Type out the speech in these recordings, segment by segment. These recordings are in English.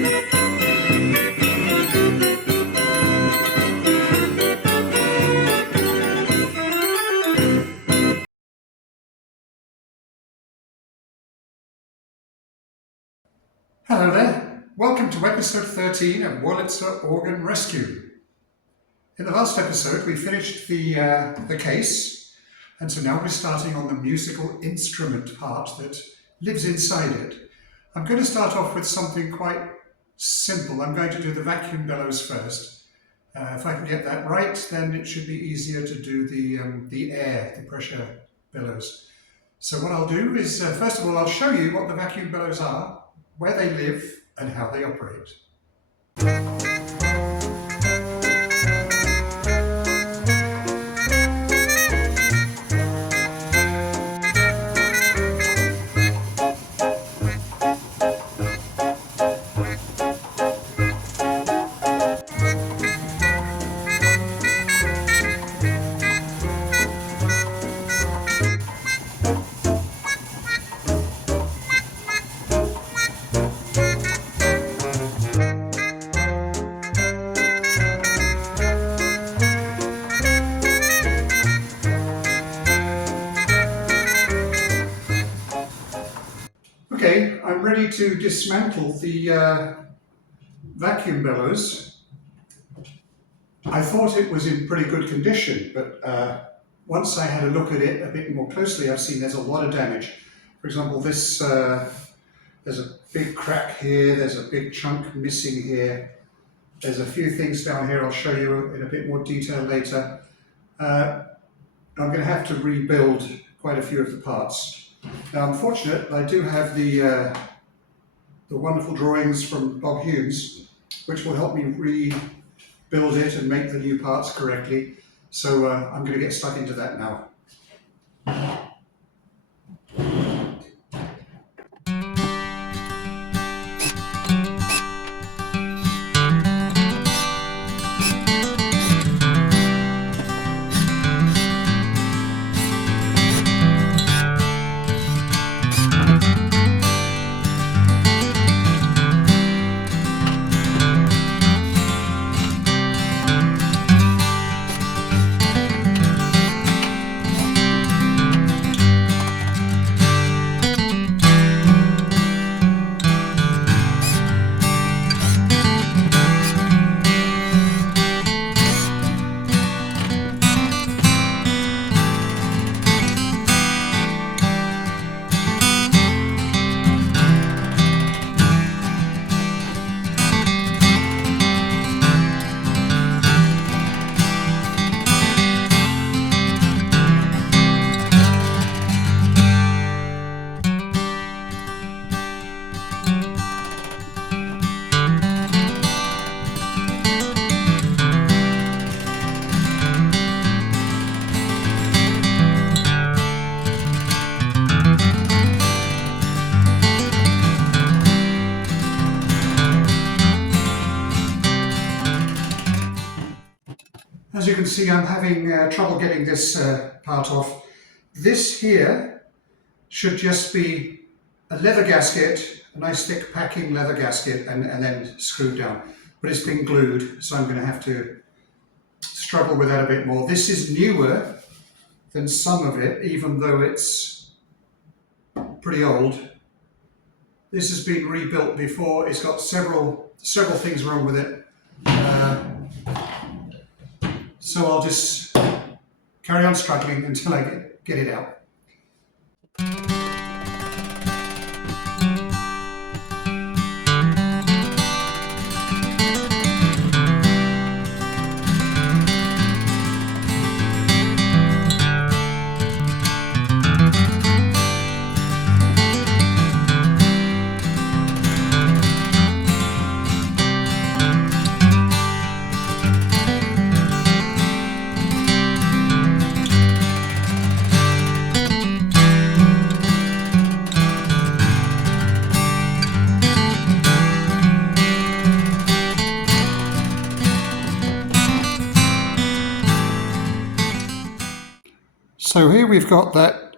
Hello there, welcome to episode 13 of Wurlitzer Organ Rescue. In the last episode we finished the case, and so now we're starting on the musical instrument part that lives inside it. I'm going to start off with something quite simple. I'm going to do the vacuum bellows first. If I can get that right, then it should be easier to do the air, the pressure bellows. So what I'll do is, first of all, I'll show you what the vacuum bellows are, where they live, and how they operate. Okay, I'm ready to dismantle the vacuum bellows. I thought it was in pretty good condition, but once I had a look at it a bit more closely, I've seen there's a lot of damage. For example, this, there's a big crack here, there's a big chunk missing here, there's a few things down here I'll show you in a bit more detail later. I'm going to have to rebuild quite a few of the parts. Now, I'm fortunate I do have the wonderful drawings from Bob Humes, which will help me rebuild it and make the new parts correctly. So I'm going to get stuck into that now. As you can see, I'm having trouble getting this part off. This here should just be a leather gasket, a nice thick packing leather gasket, and then screwed down. But it's been glued, so I'm going to have to struggle with that a bit more. This is newer than some of it, even though it's pretty old. This has been rebuilt before. It's got several things wrong with it. So I'll just carry on struggling until I get it out. So here we've got that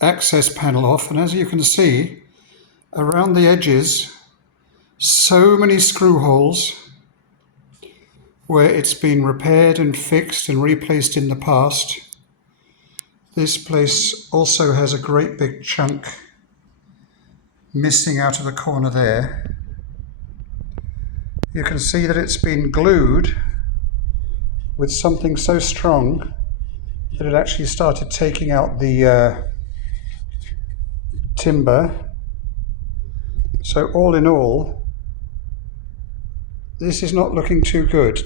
access panel off, and as you can see, around the edges So many screw holes where it's been repaired and fixed and replaced in the past. This place also has a great big chunk missing out of the corner there. You can see that it's been glued with something so strong that it actually started taking out the timber. So all in all, this is not looking too good.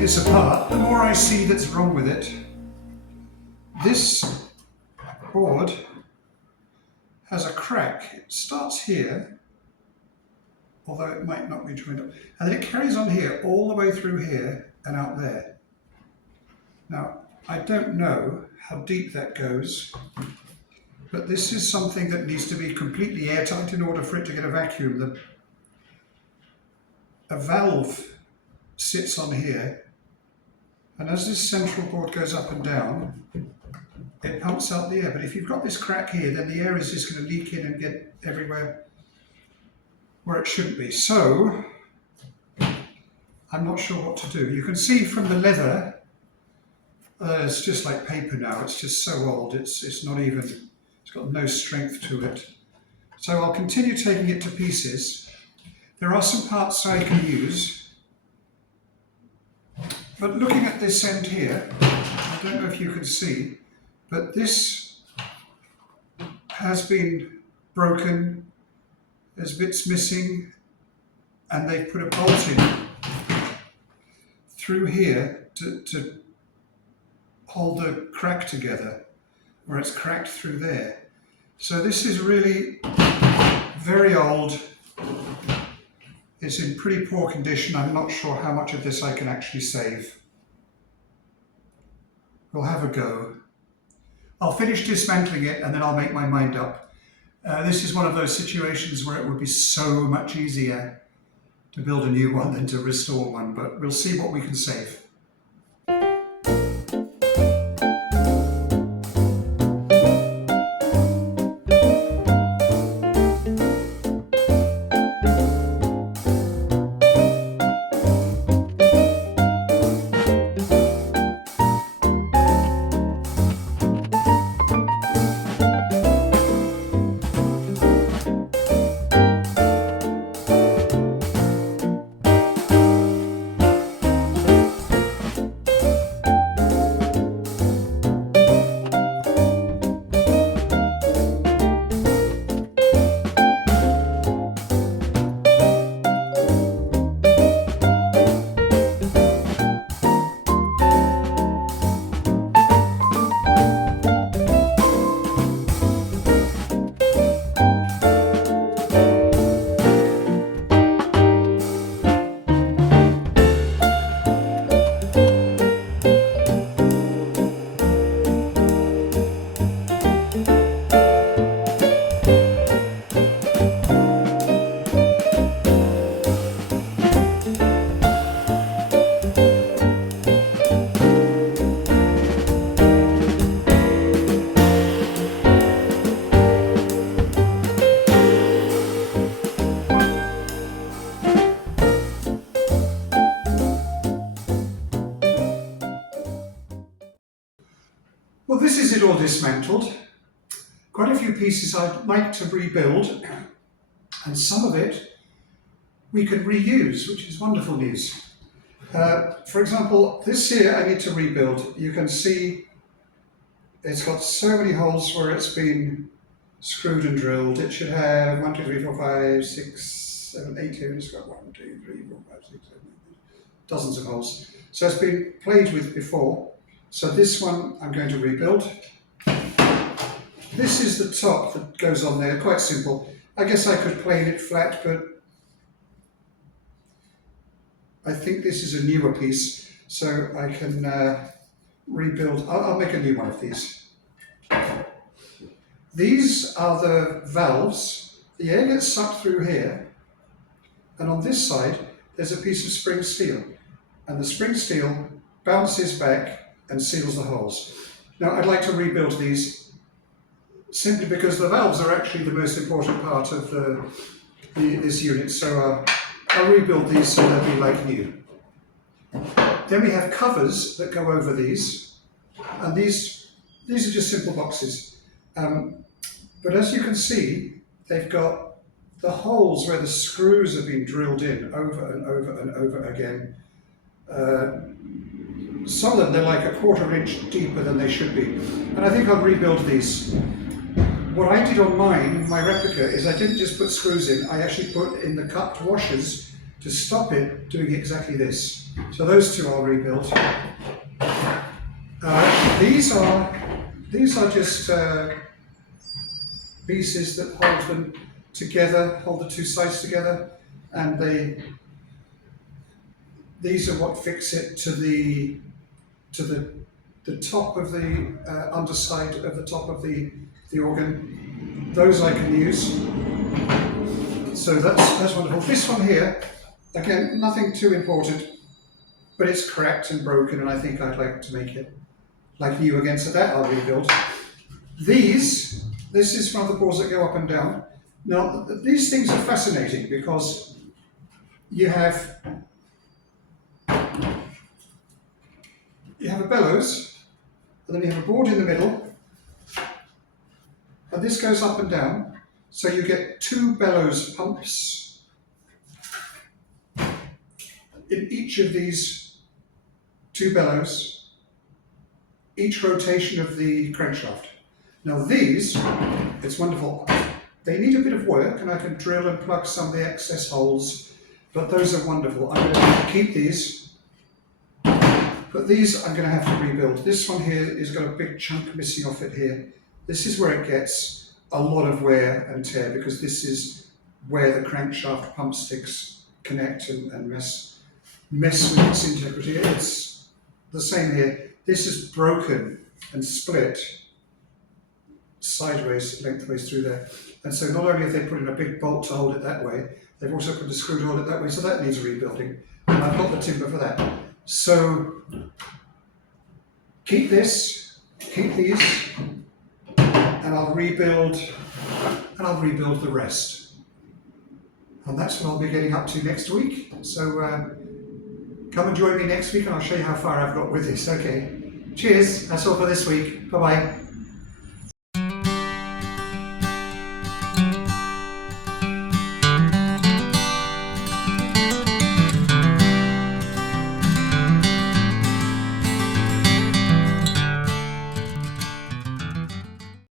This apart, the more I see that's wrong with it. This board has a crack. It starts here, although it might not be joined up, and then it carries on here all the way through here and out there. Now, I don't know how deep that goes, but this is something that needs to be completely airtight in order for it to get a vacuum. A valve sits on here, and as this central board goes up and down, it pumps out the air. But if you've got this crack here, then the air is just going to leak in and get everywhere where it shouldn't be. So, I'm not sure what to do. You can see from the leather, it's just like paper now. It's just so old. It's not even, it's got no strength to it. So I'll continue taking it to pieces. There are some parts I can use. But looking at this end here, I don't know if you can see, but this has been broken, there's bits missing, and they've put a bolt in through here to hold the crack together, where it's cracked through there. So this is really very old. It's in pretty poor condition. I'm not sure how much of this I can actually save. We'll have a go. I'll finish dismantling it and then I'll make my mind up. This is one of those situations where it would be so much easier to build a new one than to restore one, but we'll see what we can save. Well, this is it all dismantled. Quite a few pieces I'd like to rebuild, and some of it we could reuse, which is wonderful news. For example, this here I need to rebuild. You can see it's got so many holes where it's been screwed and drilled. It should have 1, 2, 3, 4, 5, 6, 7, 8 here. It's got 1, 2, 3, 4, 5, 6, 7, 8, dozens of holes. So it's been played with before. So this one I'm going to rebuild. This is the top that goes on there, quite simple. I guess I could plane it flat, but I think this is a newer piece, so I can rebuild. I'll make a new one of these. These are the valves. The air gets sucked through here, and on this side there's a piece of spring steel, and the spring steel bounces back and seals the holes. Now I'd like to rebuild these simply because the valves are actually the most important part of this unit, so I'll rebuild these so they'll be like new. Then we have covers that go over these, and these are just simple boxes. But as you can see, they've got the holes where the screws have been drilled in over and over and over again. Some of them, they're like 1/4 inch deeper than they should be. And I think I'll rebuild these. What I did on mine, my replica, is I didn't just put screws in, I actually put in the cupped washers to stop it doing exactly this. So those two I'll rebuild. These are just pieces that hold them together, hold the two sides together, and these are what fix it to the top of the underside of the top of the organ. Those I can use. So that's wonderful. This one here, again, nothing too important, but it's cracked and broken, and I think I'd like to make it like new again, so that I'll rebuild. This is one of the boards that go up and down. Now, these things are fascinating because you have a bellows, and then you have a board in the middle, and this goes up and down, so you get 2 bellows pumps in each of these 2 bellows, each rotation of the crankshaft. Now these, it's wonderful, they need a bit of work and I can drill and plug some of the excess holes, but those are wonderful. I'm going to keep these, but these I'm going to have to rebuild. This one here has got a big chunk missing off it here. This is where it gets a lot of wear and tear because this is where the crankshaft pump sticks connect and mess with its integrity. It's the same here. This is broken and split sideways, lengthways through there. And so not only have they put in a big bolt to hold it that way, they've also put a screw to hold it that way, so that needs rebuilding. And I've got the timber for that. So keep this, keep these, and I'll rebuild the rest. And that's what I'll be getting up to next week. So come and join me next week and I'll show you how far I've got with this. Okay. Cheers. That's all for this week. Bye-bye.